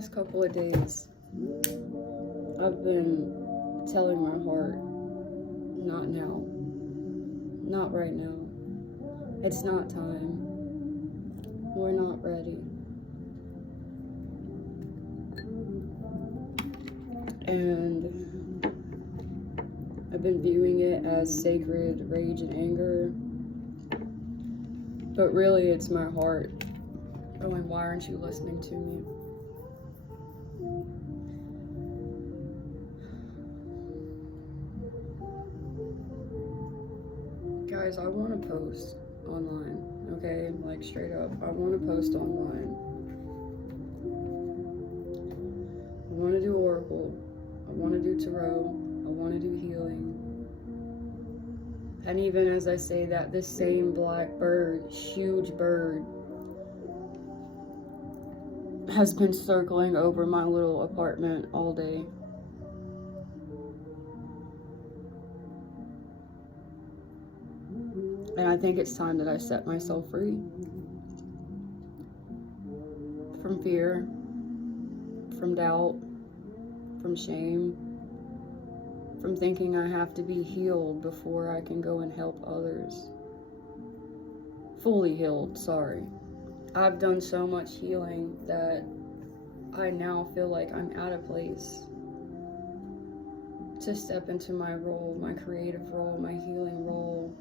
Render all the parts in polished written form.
past couple of days, I've been telling my heart, not now, not right now. It's not time. We're not ready. And I've been viewing it as sacred rage and anger, but really it's my heart going, why aren't you listening to me? Guys, I want to post online, okay? Like, straight up, I want to post online. I want to do Oracle. I want to do Tarot. I want to do healing. And even as I say that, this same black bird, huge bird, has been circling over my little apartment all day. And I think it's time that I set myself free from fear, from doubt, from shame, from thinking I have to be healed before I can go and help others. Fully healed, sorry. I've done so much healing that I now feel like I'm at a place to step into my role, my creative role, my healing role.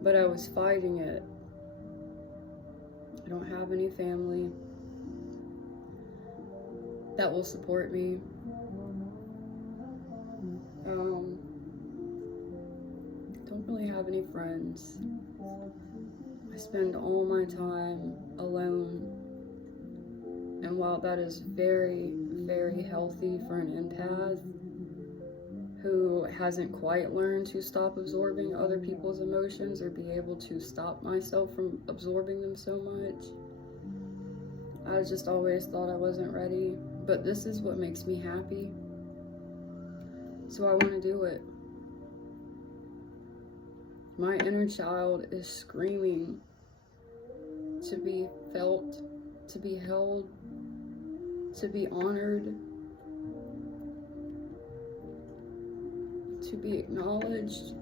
But I was fighting it. I don't have any family that will support me. Don't really have any friends. I spend all my time alone. And while that is very, very healthy for an empath who hasn't quite learned to stop absorbing other people's emotions or be able to stop myself from absorbing them so much, I just always thought I wasn't ready. But this is what makes me happy. So I want to do it. My inner child is screaming to be felt, to be held, to be honored, to be acknowledged,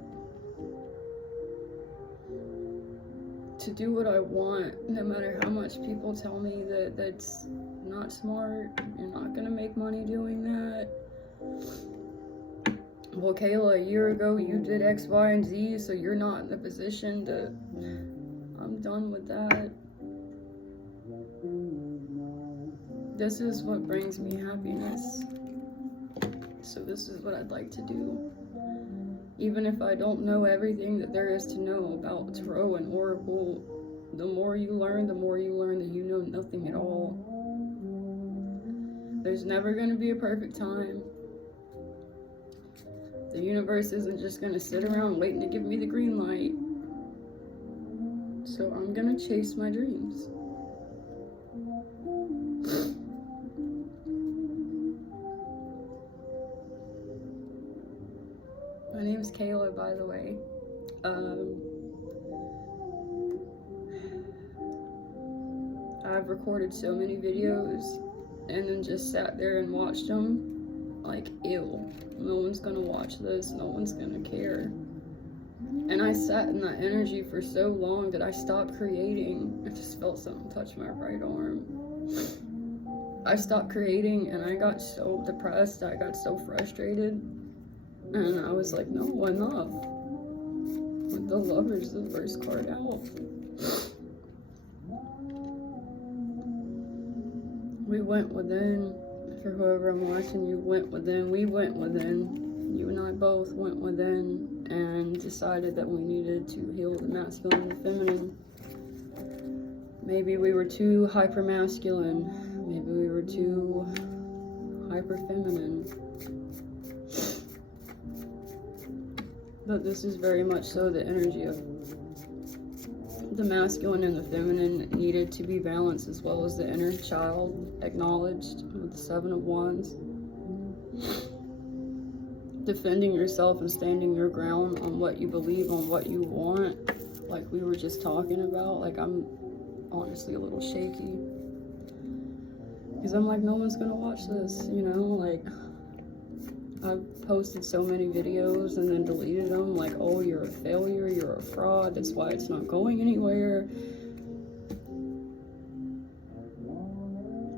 to do what I want, no matter how much people tell me that that's not smart, you're not gonna make money doing that. Well, Kayla, a year ago you did X, Y, and Z, so you're not in the position to... I'm done with that. This is what brings me happiness. So this is what I'd like to do. Even if I don't know everything that there is to know about Tarot and Oracle, the more you learn that you know nothing at all. There's never going to be a perfect time. The universe isn't just going to sit around waiting to give me the green light. So I'm going to chase my dreams. My name is Kayla, by the way. I've recorded so many videos and then just sat there and watched them. Like, ew, no one's gonna watch this, no one's gonna care. And I sat in that energy for so long that I stopped creating. I just felt something touch my right arm. I stopped creating and I got so depressed, I got so frustrated. And I was like, no, enough. With the Lover's the first card out. We went within. For whoever I'm watching, you went within. We went within. You and I both went within and decided that we needed to heal the masculine and the feminine. Maybe we were too hyper masculine. Maybe we were too hyper feminine. But this is very much so the energy of the masculine and the feminine needed to be balanced, as well as the inner child acknowledged with the 7 of Wands. Defending yourself and standing your ground on what you believe, on what you want, like we were just talking about. Like, I'm honestly a little shaky. Because I'm like, no one's gonna watch this, you know? Like, I've posted so many videos and then deleted them. Like, oh, you're a failure, you're a fraud, that's why it's not going anywhere.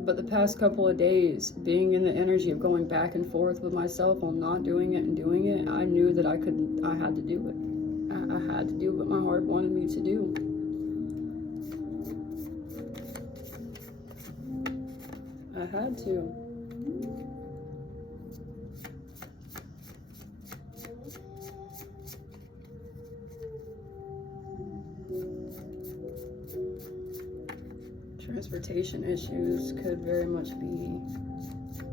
But the past couple of days, being in the energy of going back and forth with myself on not doing it and doing it, I knew that I had to do it. I had to do what my heart wanted me to do. I had to. Transportation issues could very much be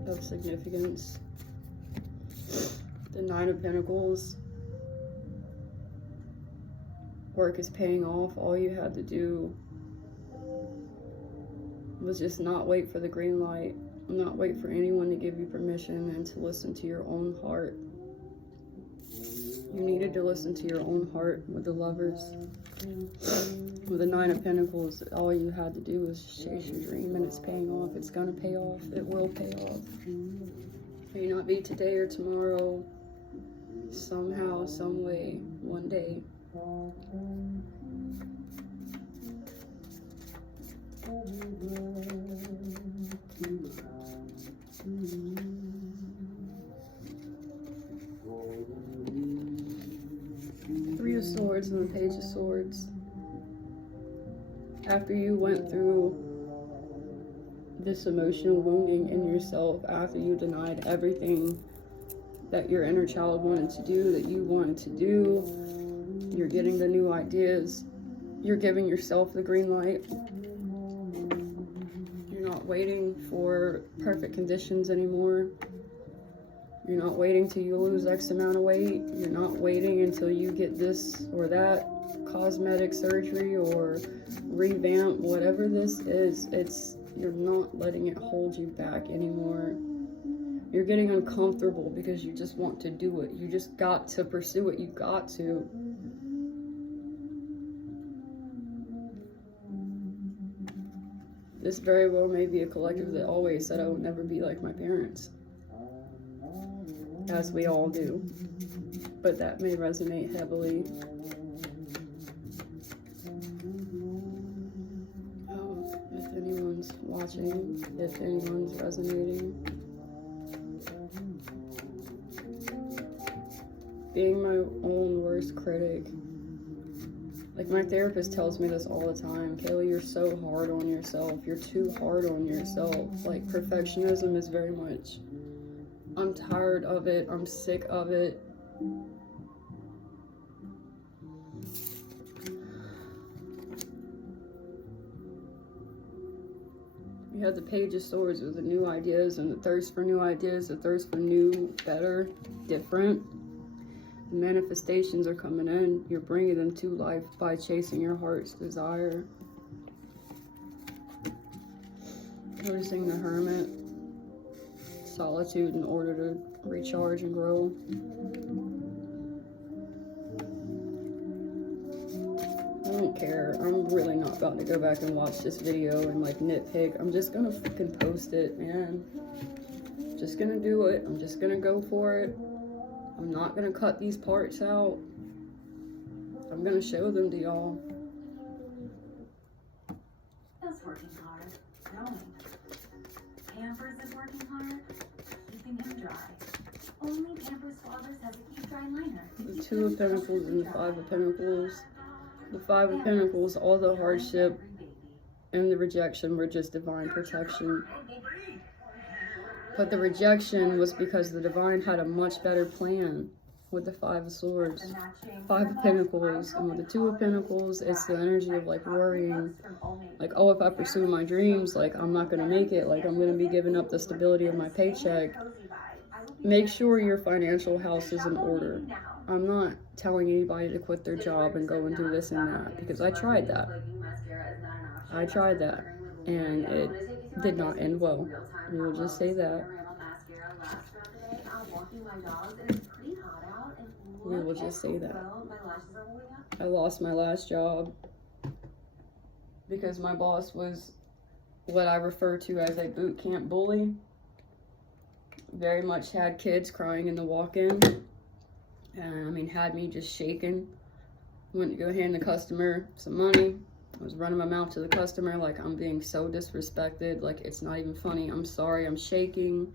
of significance. The Nine of Pentacles. Work is paying off. All you had to do was just not wait for the green light, not wait for anyone to give you permission, and to listen to your own heart. You needed to listen to your own heart with the Lovers. With the Nine of Pentacles, all you had to do was chase your dream, and it's paying off. It's gonna pay off. It will pay off. It may not be today or tomorrow. Somehow, some way, one day. Three of Swords and the Page of Swords. After you went through this emotional wounding in yourself, after you denied everything that your inner child wanted to do, that you wanted to do, you're getting the new ideas. You're giving yourself the green light. You're not waiting for perfect conditions anymore. You're not waiting till you lose X amount of weight. You're not waiting until you get this or that cosmetic surgery or revamp, whatever this is. You're not letting it hold you back anymore. You're getting uncomfortable because you just want to do it. You just got to pursue it. You got to. This very well may be a collective that always said I would never be like my parents. As we all do. But that may resonate heavily. If anyone's watching, if anyone's resonating. Being my own worst critic. Like, my therapist tells me this all the time. Kayla, you're so hard on yourself. You're too hard on yourself. Like, perfectionism is very much, I'm tired of it. I'm sick of it. You had the Page of Swords with the new ideas and the thirst for new ideas, the thirst for new, better, different. The manifestations are coming in. You're bringing them to life by chasing your heart's desire. Noticing the Hermit. Solitude in order to recharge and grow. I don't care. I'm really not about to go back and watch this video and like nitpick. I'm just gonna freaking post it, man. Just gonna do it. I'm just gonna go for it. I'm not gonna cut these parts out. I'm gonna show them to y'all. Just working hard, growing. Pampers is working hard, keeping him dry. Only Pampers Fathers has a cute dry liner. The Two of Pentacles and the Five of Pentacles. The Five of Pentacles, all the hardship and the rejection were just divine protection. But the rejection was because the divine had a much better plan with the Five of Swords, Five of Pentacles, and with the Two of Pentacles, it's the energy of like worrying, like, oh, if I pursue my dreams, like, I'm not gonna make it, like, I'm gonna be giving up the stability of my paycheck. Make sure your financial house is in order. I'm not telling anybody to quit their job and go and do this and that, because I tried that. And it did not end well. We will just say that. We will just say that. I lost my last job because my boss was what I refer to as a boot camp bully. Very much had kids crying in the walk-in. And I mean, had me just shaking. Went to go hand the customer some money. I was running my mouth to the customer like I'm being so disrespected. Like, it's not even funny. I'm sorry, I'm shaking.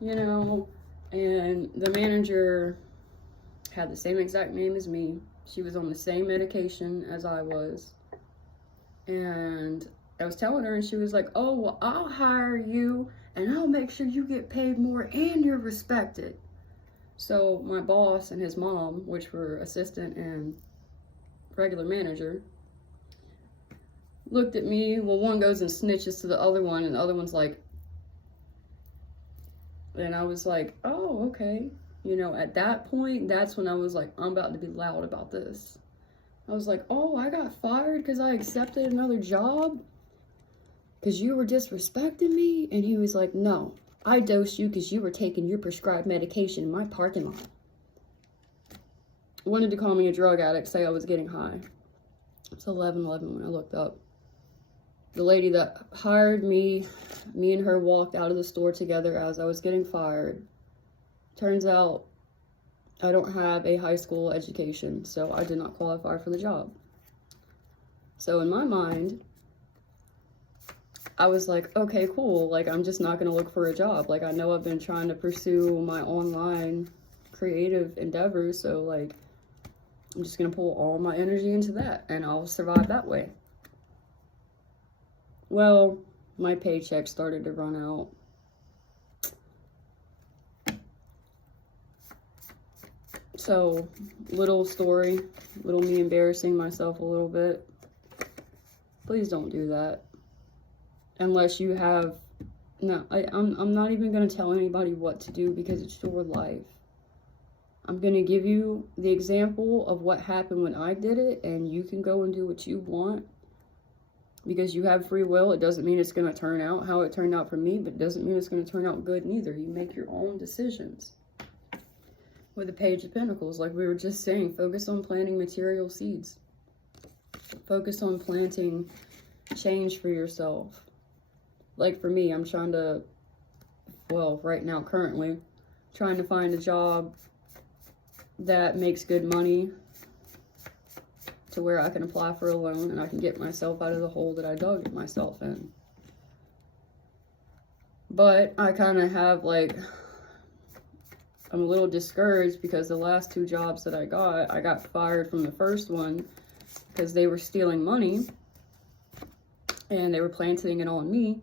You know, and the manager had the same exact name as me. She was on the same medication as I was. And I was telling her, and she was like, oh, well, I'll hire you, and I'll make sure you get paid more and you're respected. So my boss and his mom, which were assistant and regular manager, looked at me. Well, one goes and snitches to the other one, and the other one's like, and I was like, oh, okay. You know, at that point, that's when I was like, I'm about to be loud about this. I was like, oh, I got fired because I accepted another job? Because you were disrespecting me? And he was like, no, I dosed you because you were taking your prescribed medication in my parking lot. Wanted to call me a drug addict, say I was getting high. It's 11:11 when I looked up. The lady that hired me and her walked out of the store together as I was getting fired. Turns out I don't have a high school education, so I did not qualify for the job. So in my mind, I was like, okay, cool. Like, I'm just not going to look for a job. Like, I know I've been trying to pursue my online creative endeavors, so like, I'm just going to pull all my energy into that, and I'll survive that way. Well, my paycheck started to run out. So, little story, little me embarrassing myself a little bit. Please don't do that. Unless you have, no, I'm not even going to tell anybody what to do because it's your life. I'm going to give you the example of what happened when I did it, and you can go and do what you want. Because you have free will, it doesn't mean it's going to turn out how it turned out for me, but it doesn't mean it's going to turn out good neither. You make your own decisions. With the Page of Pentacles, like we were just saying, focus on planting material seeds. Focus on planting change for yourself. Like for me, I'm trying to, well, right now, currently, trying to find a job that makes good money to where I can apply for a loan and I can get myself out of the hole that I dug myself in. But I kind of have like, I'm a little discouraged because the last two jobs that I got fired from the first one because they were stealing money and they were planting it on me.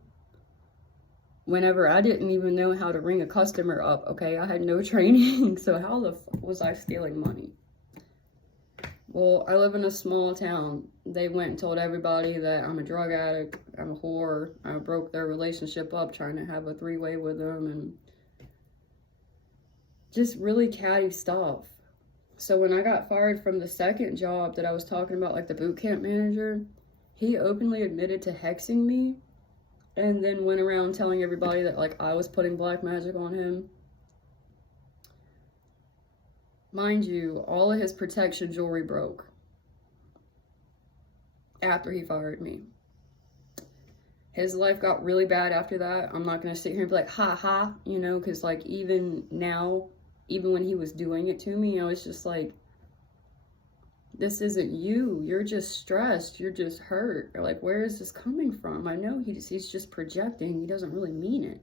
Whenever I didn't even know how to ring a customer up, okay? I had no training, so how the fuck was I stealing money? Well, I live in a small town. They went and told everybody that I'm a drug addict, I'm a whore. I broke their relationship up trying to have a three-way with them and just really catty stuff. So when I got fired from the second job that I was talking about, like the boot camp manager, he openly admitted to hexing me and then went around telling everybody that like I was putting black magic on him. Mind you, all of his protection jewelry broke after he fired me. His life got really bad after that. I'm not going to sit here and be like, ha ha, you know, because like even now, even when he was doing it to me, I was just like, this isn't you. You're just stressed. You're just hurt. Or like, where is this coming from? I know he's just projecting. He doesn't really mean it.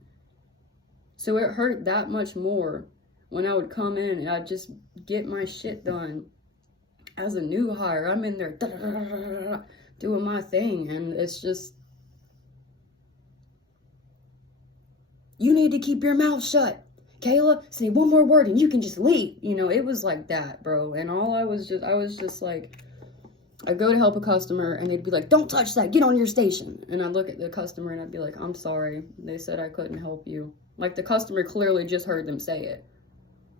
So it hurt that much more when I would come in and I'd just get my shit done as a new hire. I'm in there doing my thing, and it's just, you need to keep your mouth shut. Kayla, say one more word and you can just leave. You know, it was like that, bro. And I was just like, I'd go to help a customer and they'd be like, don't touch that, get on your station. And I'd look at the customer and I'd be like, I'm sorry. They said I couldn't help you. Like the customer clearly just heard them say it.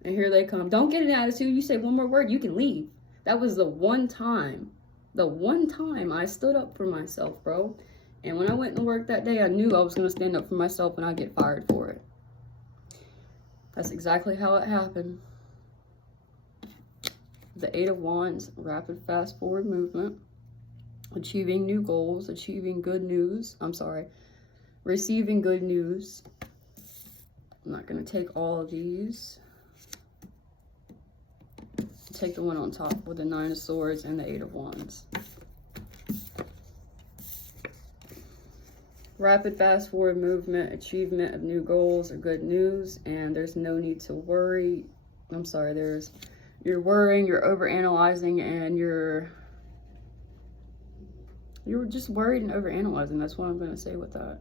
And here they come. Don't get an attitude. You say one more word, you can leave. That was the one time I stood up for myself, bro. And when I went to work that day, I knew I was going to stand up for myself and I'd get fired for it. That's exactly how it happened. The Eight of Wands, rapid fast forward movement. achieving new goals, achieving good news. Receiving good news. I'm not going to take all of these. Take the one on top with the 9 of Swords and the 8 of Wands. Rapid fast forward movement, achievement of new goals or good news, and there's no need to worry. You're worrying, you're overanalyzing, and you're just worried and overanalyzing. That's what I'm going to say with that.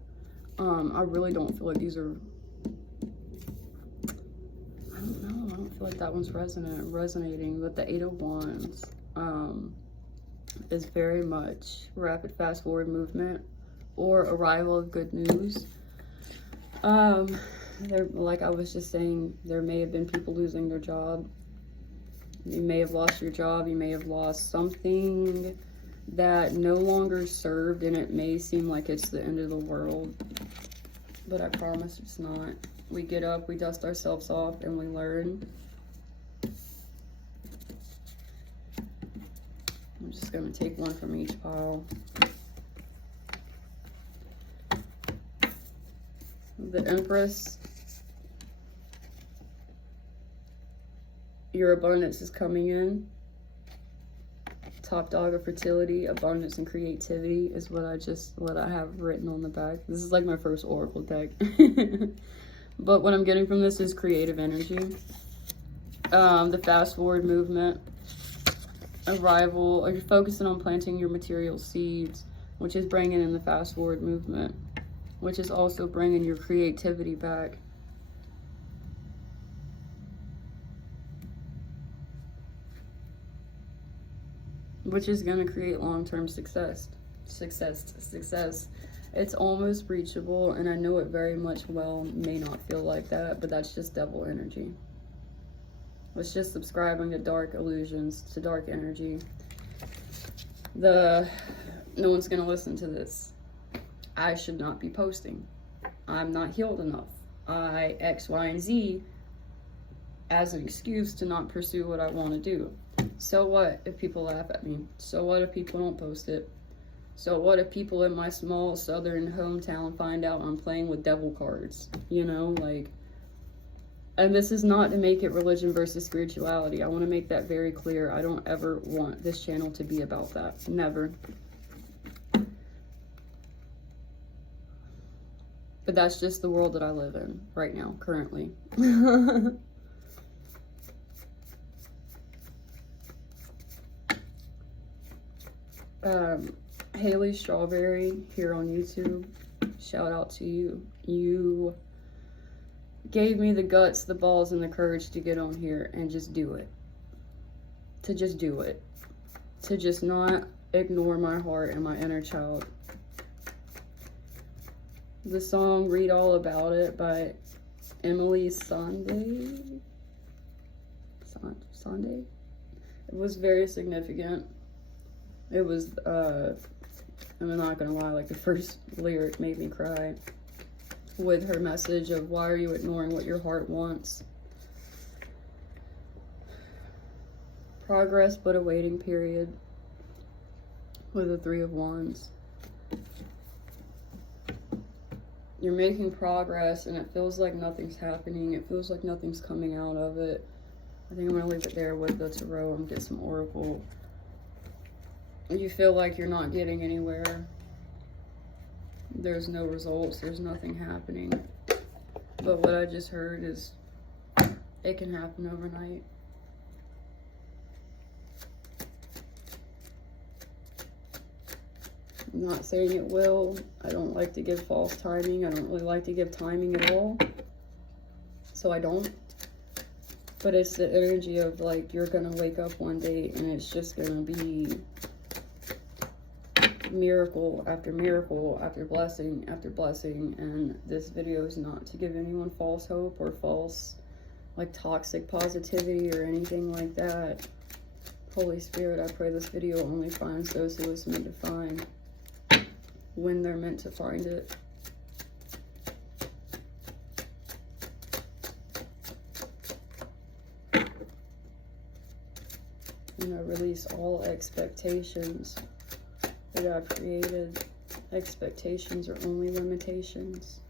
I really don't feel like these are, I don't know, I don't feel like that one's resonating with the 8 of Wands. Is very much rapid fast forward movement or arrival of good news. Like I was just saying, there may have been people losing their job. You may have lost your job. You may have lost something that no longer served, and it may seem like it's the end of the world, but I promise it's not. We get up, we dust ourselves off, and we learn. I'm just going to take one from each pile. The Empress. Your abundance is coming in. Top dog of fertility, abundance, and creativity is what I have written on the back. This is like my first oracle deck. But what I'm getting from this is creative energy. The fast forward movement. Arrival, or you're focusing on planting your material seeds, which is bringing in the fast forward movement, which is also bringing your creativity back. Which is going to create long-term success. It's almost reachable, and I know it very much well may not feel like that, but that's just devil energy. It's just subscribing to dark illusions, to dark energy. No one's going to listen to this. I should not be posting. I'm not healed enough. I X, Y, and Z as an excuse to not pursue what I want to do. So what if people laugh at me? So what if people don't post it? So what if people in my small southern hometown find out I'm playing with devil cards? You know, like, and this is not to make it religion versus spirituality. I want to make that very clear. I don't ever want this channel to be about that. Never. But that's just the world that I live in right now, currently. Haley Strawberry here on YouTube. Shout out to you. You gave me the guts, the balls, and the courage to get on here and just do it. To just do it. To just not ignore my heart and my inner child. The song Read All About It by Emeli Sandé. Sandé? It was very significant. It was, I'm not gonna lie, like the first lyric made me cry. With her message of why are you ignoring what your heart wants? Progress but a waiting period. With the 3 of Wands. You're making progress and it feels like nothing's happening. It feels like nothing's coming out of it. I think I'm gonna leave it there with the tarot and get some oracle. You feel like you're not getting anywhere. There's no results. There's nothing happening. But what I just heard is it can happen overnight. I'm not saying it will. I don't like to give false timing. I don't really like to give timing at all. So I don't. But it's the energy of like you're going to wake up one day and it's just going to be miracle after miracle after blessing, and this video is not to give anyone false hope or false like toxic positivity or anything like that. Holy Spirit, I pray this video only finds those who it's meant to find when they're meant to find it. And I release all expectations that I've created. Expectations are only limitations.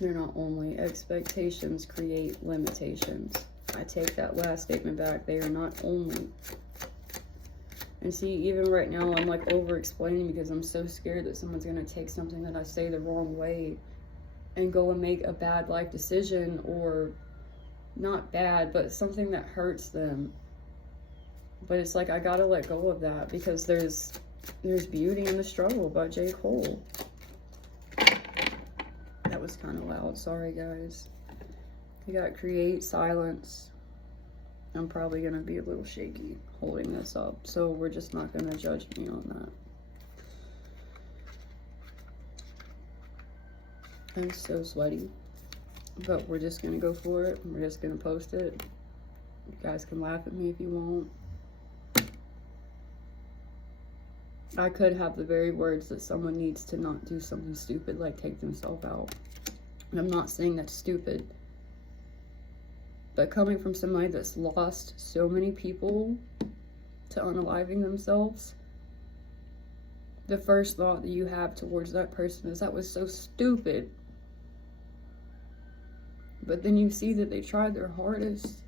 They're not only. Expectations create limitations. I take that last statement back. They are not only. And see, even right now, I'm like over-explaining because I'm so scared that someone's going to take something that I say the wrong way and go and make a bad life decision, or not bad, but something that hurts them. But it's like, I got to let go of that because there's beauty in the struggle by J. Cole. That was kind of loud. Sorry, guys. You got create silence. I'm probably going to be a little shaky holding this up, so we're just not going to judge me on that. I'm so sweaty, but we're just going to go for it. We're just going to post it. You guys can laugh at me if you want. I could have the very words that someone needs to not do something stupid, like take themselves out. And I'm not saying that's stupid. But coming from somebody that's lost so many people to unaliving themselves, the first thought that you have towards that person is, that was so stupid. But then you see that they tried their hardest.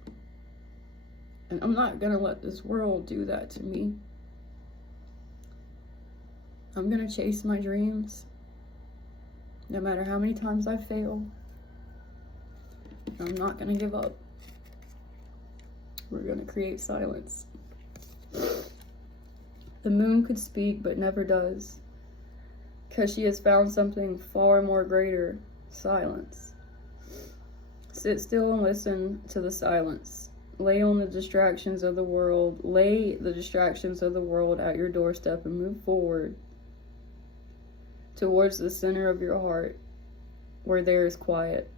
And I'm not going to let this world do that to me. I'm going to chase my dreams, no matter how many times I fail. I'm not going to give up. We're going to create silence. The moon could speak, but never does, because she has found something far more greater: silence. Sit still and listen to the silence. Lay the distractions of the world at your doorstep and move forward towards the center of your heart, where there is quiet.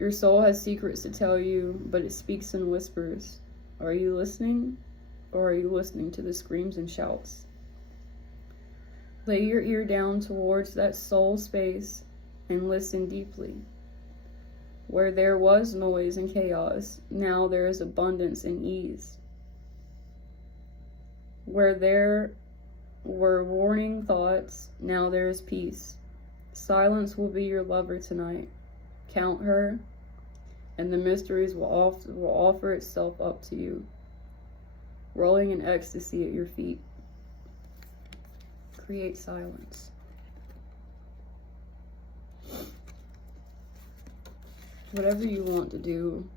Your soul has secrets to tell you, but it speaks in whispers. Are you listening, or are you listening to the screams and shouts? Lay your ear down towards that soul space and listen deeply. Where there was noise and chaos, now there is abundance and ease. Where there were warning thoughts, now there is peace. Silence will be your lover tonight. Count her, and the mysteries will offer itself up to you, rolling in ecstasy at your feet. Create silence. Whatever you want to do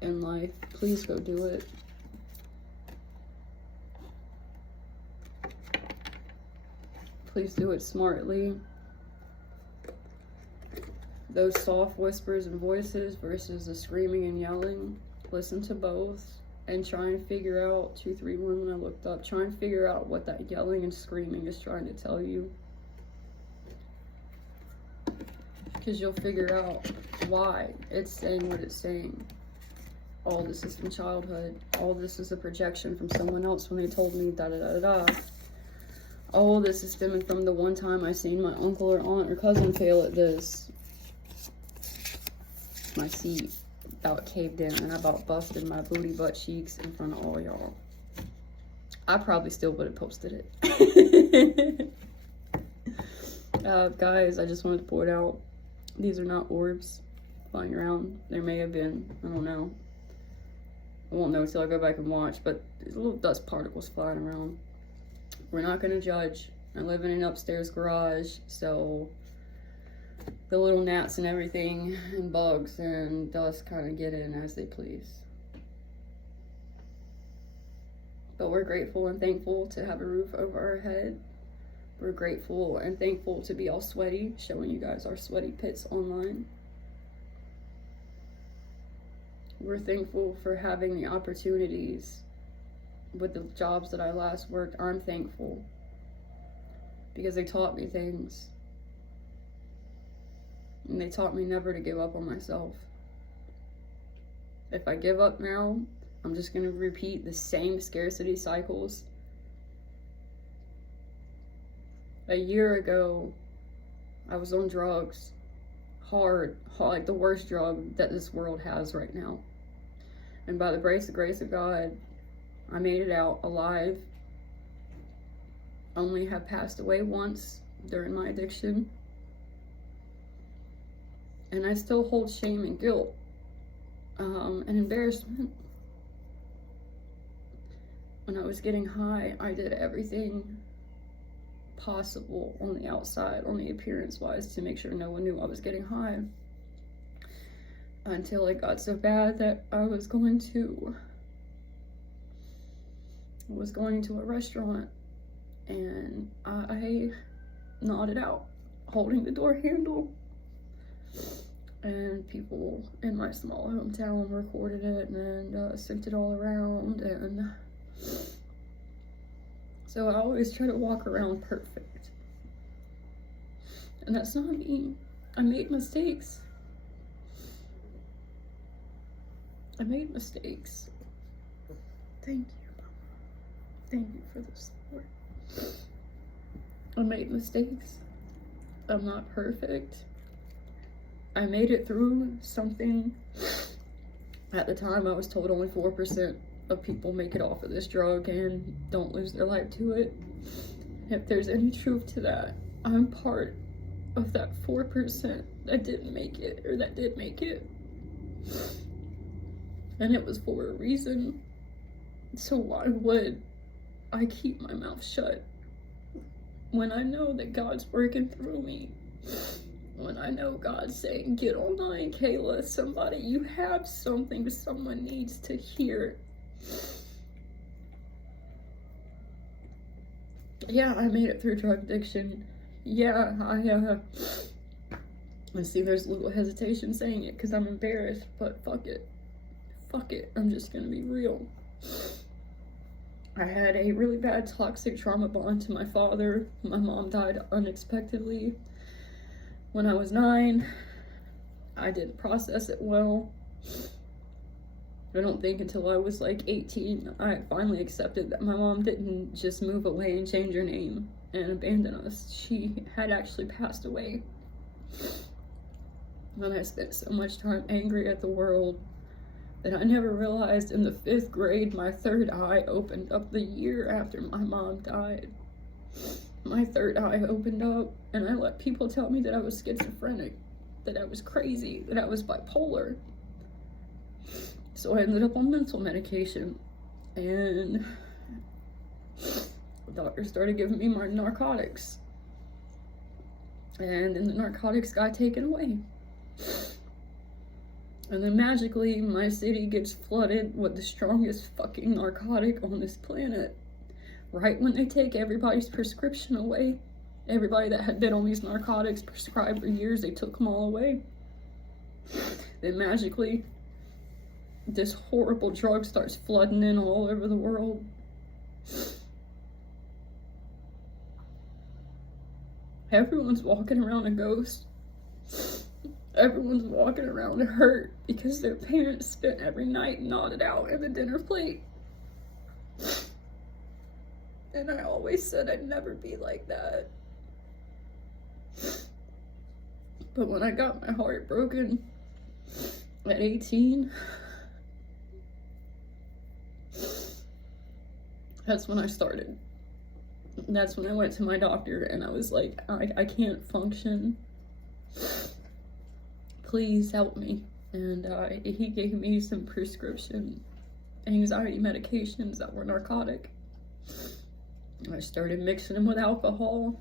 in life, please go do it. Please do it smartly. Those soft whispers and voices versus the screaming and yelling, listen to both and try and figure out, 2, 3 women I looked up, try and figure out what that yelling and screaming is trying to tell you. Because you'll figure out why it's saying what it's saying. All this is from childhood. All this is a projection from someone else when they told me da-da-da-da-da. All this is stemming from the one time I seen my uncle or aunt or cousin fail at this. My seat about caved in and I about busted my booty butt cheeks in front of all y'all. I probably still would have posted it. Guys, I just wanted to pour it out. These are not orbs flying around. There may have been, I don't know. I won't know until I go back and watch, but there's little dust particles flying around. We're not going to judge. I live in an upstairs garage, so the little gnats and everything and bugs and dust kind of get in as they please. But we're grateful and thankful to have a roof over our head. We're grateful and thankful to be all sweaty, showing you guys our sweaty pits online. We're thankful for having the opportunities with the jobs that I last worked. I'm thankful because they taught me things. And they taught me never to give up on myself. If I give up now, I'm just going to repeat the same scarcity cycles. A year ago, I was on drugs. Hard, like the worst drug that this world has right now. And by the grace of God, I made it out alive. Only have passed away once during my addiction. And I still hold shame and guilt and embarrassment. When I was getting high, I did everything possible on the outside, on the appearance wise, to make sure no one knew I was getting high. Until it got so bad that I was going to a restaurant, and I nodded out, holding the door handle. And people in my small hometown recorded it and sent it all around. And so I always try to walk around perfect. And that's not me. I made mistakes. I made mistakes. Thank you, Mama. Thank you for the support. I made mistakes. I'm not perfect. I made it through something. At the time, I was told only 4% of people make it off of this drug and don't lose their life to it. If there's any truth to that, I'm part of that 4% that didn't make it, or that did make it. And it was for a reason. So why would I keep my mouth shut when I know that God's working through me? When I know God's saying, get online, Kayla, somebody, you have something someone needs to hear. Yeah, I made it through drug addiction. Yeah, I see there's a little hesitation saying it because I'm embarrassed, but fuck it. Fuck it, I'm just gonna be real. I had a really bad toxic trauma bond to my father. My mom died unexpectedly when I was 9. I didn't process it well. I don't think until I was like 18, I finally accepted that my mom didn't just move away and change her name and abandon us. She had actually passed away. And I spent so much time angry at the world that I never realized in the 5th grade, my third eye opened up the year after my mom died. My third eye opened up, and I let people tell me that I was schizophrenic, that I was crazy, that I was bipolar. So I ended up on mental medication, and the doctor started giving me more narcotics. And then the narcotics got taken away. And then magically, my city gets flooded with the strongest fucking narcotic on this planet. Right when they take everybody's prescription away, everybody that had been on these narcotics prescribed for years, they took them all away. Then magically, this horrible drug starts flooding in all over the world. Everyone's walking around a ghost. Everyone's walking around hurt because their parents spent every night nodded out in the dinner plate. And I always said I'd never be like that. But when I got my heart broken at 18, that's when I started. That's when I went to my doctor and I was like, I can't function. Please help me. And he gave me some prescription anxiety medications that were narcotic. I started mixing them with alcohol.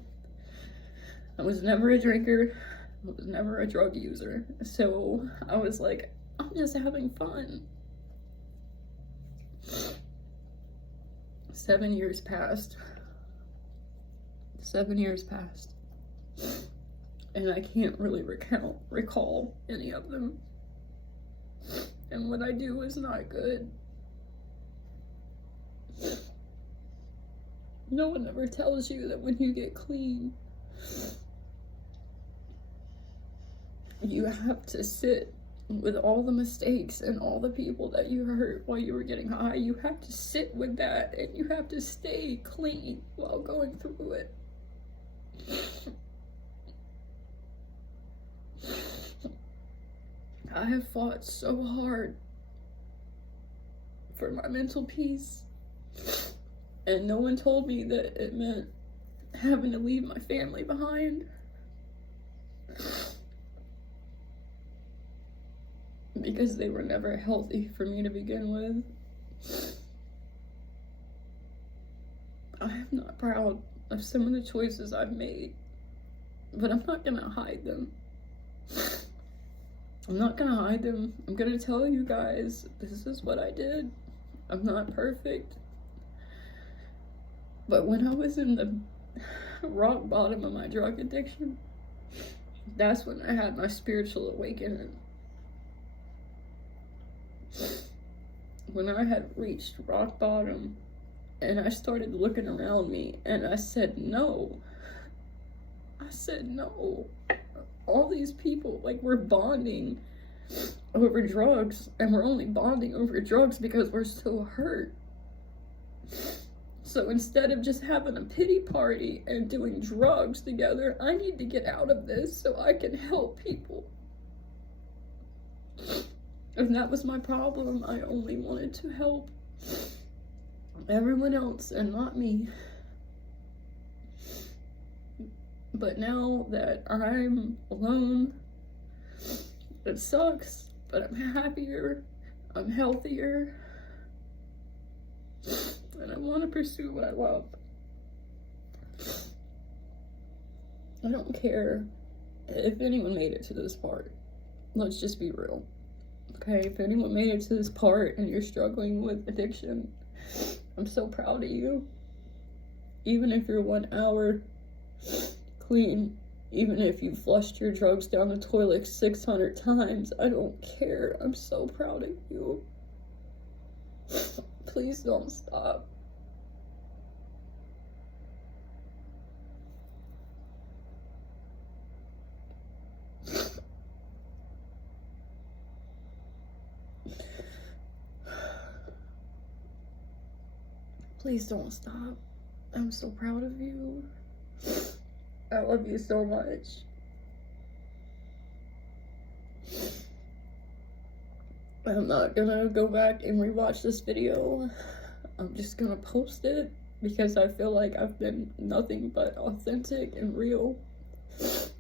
I was never a drinker. I was never a drug user. So I was like, I'm just having fun. 7 years passed. 7 years passed. And I can't really recall any of them. And what I do is not good. No one ever tells you that when you get clean, you have to sit with all the mistakes and all the people that you hurt while you were getting high. You have to sit with that and you have to stay clean while going through it. I have fought so hard for my mental peace. And no one told me that it meant having to leave my family behind. Because they were never healthy for me to begin with. I am not proud of some of the choices I've made, but I'm not gonna hide them. I'm not gonna hide them. I'm gonna tell you guys, this is what I did. I'm not perfect. But when I was in the rock bottom of my drug addiction, that's when I had my spiritual awakening. When I had reached rock bottom and I started looking around me and I said no. I said no. All these people, like, we're bonding over drugs, and we're only bonding over drugs because we're so hurt. So instead of just having a pity party and doing drugs together, I need to get out of this so I can help people. And that was my problem. I only wanted to help everyone else and not me. But now that I'm alone, it sucks, but I'm happier, I'm healthier, and I want to pursue what I love. I don't care if anyone made it to this part. Let's just be real. Okay, if anyone made it to this part and you're struggling with addiction, I'm so proud of you. Even if you're 1 hour clean, even if you flushed your drugs down the toilet 600 times, I don't care. I'm so proud of you. Please don't stop. Please don't stop. I'm so proud of you. I love you so much. I'm not gonna go back and rewatch this video. I'm just gonna post it because I feel like I've been nothing but authentic and real.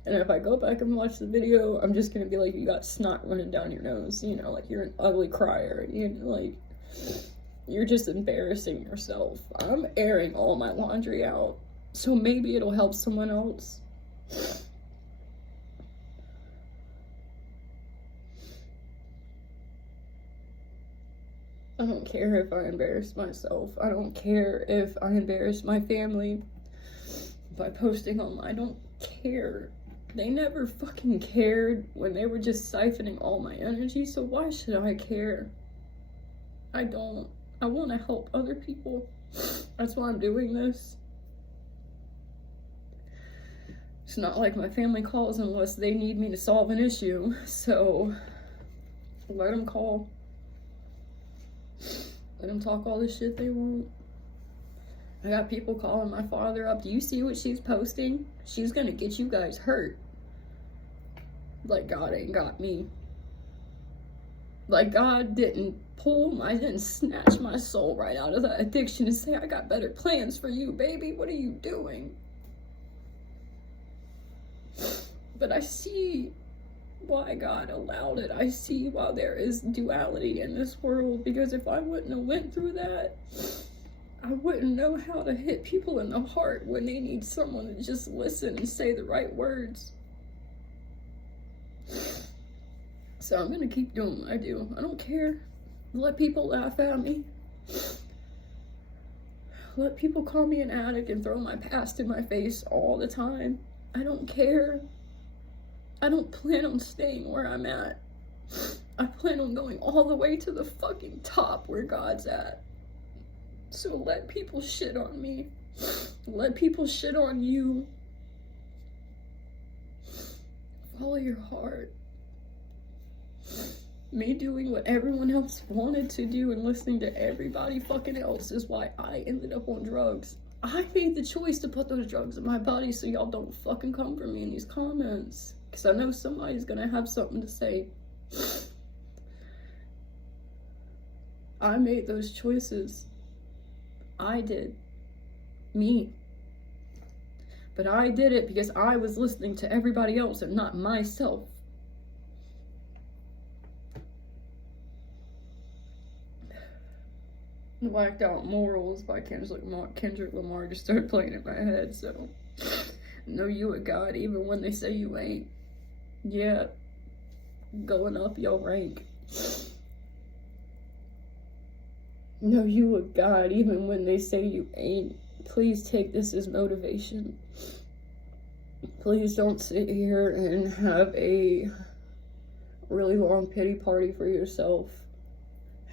And if I go back and watch the video, I'm just gonna be like, you got snot running down your nose, you know, like you're an ugly crier, you know, like you're just embarrassing yourself. I'm airing all my laundry out, so maybe it'll help someone else. I don't care if I embarrass myself. I don't care if I embarrass my family by posting online. I don't care. They never fucking cared when they were just siphoning all my energy, so why should I care? I don't. I want to help other people. That's why I'm doing this. It's not like my family calls unless they need me to solve an issue, so let them call. Let them talk all the shit they want. I got people calling my father up. Do you see what she's posting? She's gonna get you guys hurt. Like God ain't got me. Like God didn't snatch my soul right out of that addiction and say, I got better plans for you, baby. What are you doing? But I see why God allowed it. I see why there is duality in this world, because if I wouldn't have went through that, I wouldn't know how to hit people in the heart when they need someone to just listen and say the right words. So I'm gonna keep doing what I do. I don't care. Let people laugh at me. Let people call me an addict and throw my past in my face all the time. I don't care. I don't plan on staying where I'm at. I plan on going all the way to the fucking top where God's at. So let people shit on me. Let people shit on you. Follow your heart. Me doing what everyone else wanted to do and listening to everybody fucking else is why I ended up on drugs. I made the choice to put those drugs in my body, so y'all don't fucking come for me in these comments. Because I know somebody's gonna have something to say. I made those choices. I did. Me. But I did it because I was listening to everybody else and not myself. Whacked Out Morals by Kendrick Lamar just started playing in my head, so know you a God even when they say you ain't. Yeah, going up your rank. Know you a God even when they say you ain't. Please take this as motivation. Please don't sit here and have a really long pity party for yourself.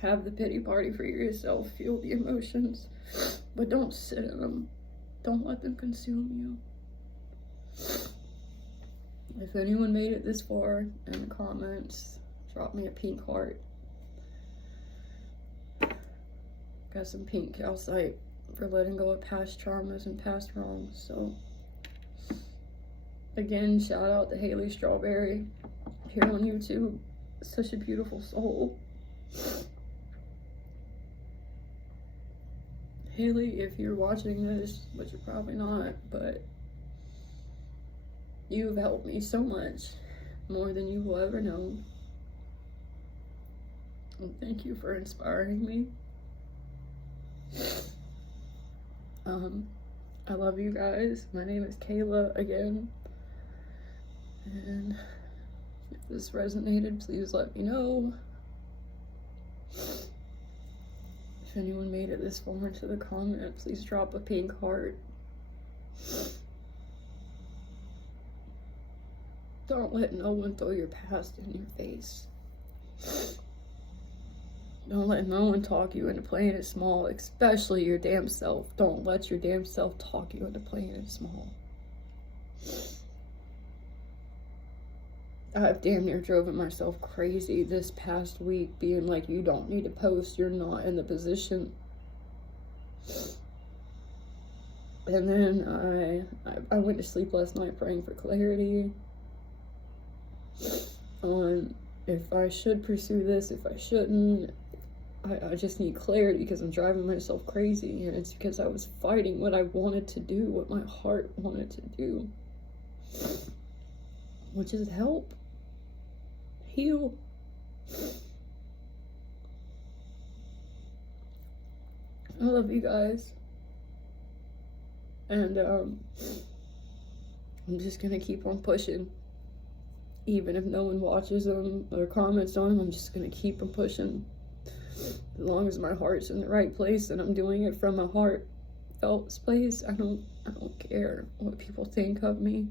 Have the pity party for yourself. Feel the emotions, but don't sit in them. Don't let them consume you. If anyone made it this far in the comments, drop me a pink heart. Got some pink calcite for letting go of past traumas and past wrongs. So again, shout out to Haley Strawberry here on YouTube. Such a beautiful soul. Haley, if you're watching this, which you're probably not, but you've helped me so much, more than you will ever know. And thank you for inspiring me. I love you guys. My name is Kayla again. And if this resonated, please let me know. If anyone made it this far into the comment, please drop a pink heart. Don't let no one throw your past in your face. Don't let no one talk you into playing it small, especially your damn self. Don't let your damn self talk you into playing it small. I've damn near driven myself crazy this past week, being like, you don't need to post, you're not in the position. And then I went to sleep last night praying for clarity on if I should pursue this, if I shouldn't. I just need clarity because I'm driving myself crazy, and it's because I was fighting what I wanted to do, what my heart wanted to do, which is help, heal. I love you guys, and I'm just gonna keep on pushing. Even if no one watches them or comments on them, I'm just gonna keep on pushing. As long as my heart's in the right place and I'm doing it from a heartfelt place, I don't care what people think of me.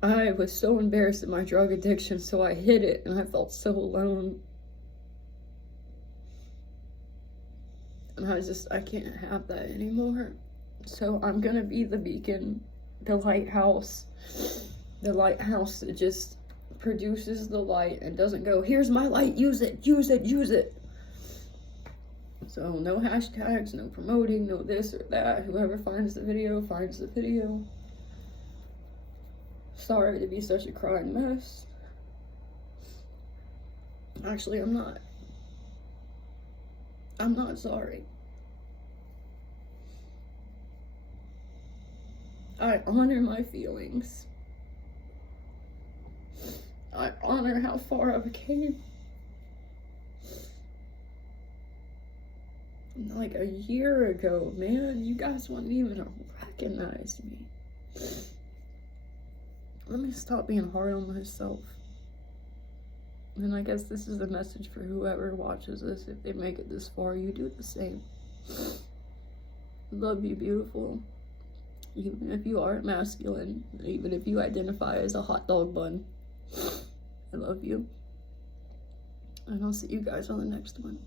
I was so embarrassed at my drug addiction, so I hid it, and I felt so alone. And I can't have that anymore. So I'm gonna be the beacon, the lighthouse that just produces the light and doesn't go, here's my light, use it, use it, use it. So no hashtags, no promoting, no this or that. Whoever finds the video, finds the video. Sorry to be such a crying mess. Actually, I'm not. I'm not sorry. I honor my feelings. I honor how far I came. Like a year ago, man, you guys wouldn't even recognize me. Let me stop being hard on myself. And I guess this is a message for whoever watches this. If they make it this far, you do the same. Love you, beautiful. Even if you aren't masculine, even if you identify as a hot dog bun. I love you. And I'll see you guys on the next one.